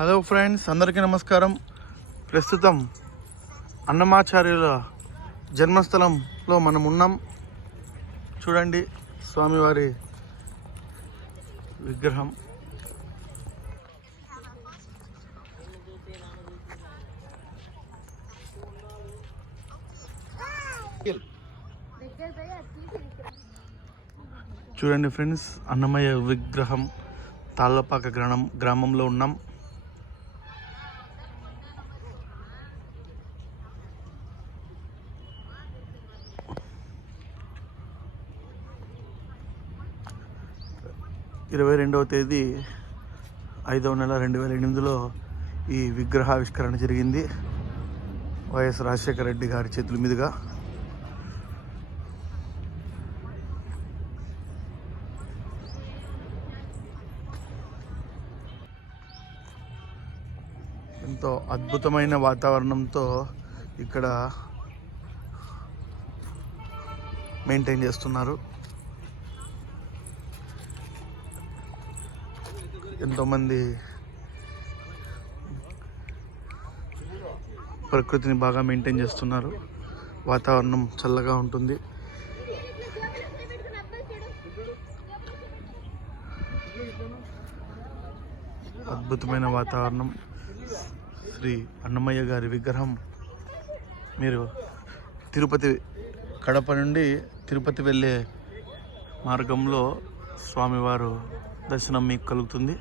Hello friends అందరికీ నమస్కారం. ప్రస్తుతం అన్నమాచార్యుల జన్మస్థలంలో మనం ఉన్నాం. చూడండి స్వామివారి విగ్రహం. చూడండి ఫ్రెండ్స్ అన్నమయ్య విగ్రహం తాళ్ళపాక గ్రామం గ్రామంలో ఉన్నాం. ఇరవై రెండవ తేదీ ఐదవ నెల రెండు వేల ఎనిమిదిలో ఈ విగ్రహావిష్కరణ జరిగింది. వైఎస్ రాజశేఖర రెడ్డి గారి చేతుల మీదుగా. ఎంతో అద్భుతమైన వాతావరణంతో ఇక్కడ మెయింటైన్ చేస్తున్నారు. ఎంతోమంది ప్రకృతిని బాగా మెయింటైన్ చేస్తున్నారు. వాతావరణం చల్లగా ఉంటుంది. అద్భుతమైన వాతావరణం. శ్రీ అన్నమయ్య గారి విగ్రహం. మీరు తిరుపతి కడప నుండి తిరుపతి వెళ్ళే మార్గంలో స్వామివారు దర్శనం మీకు కలుగుతుంది.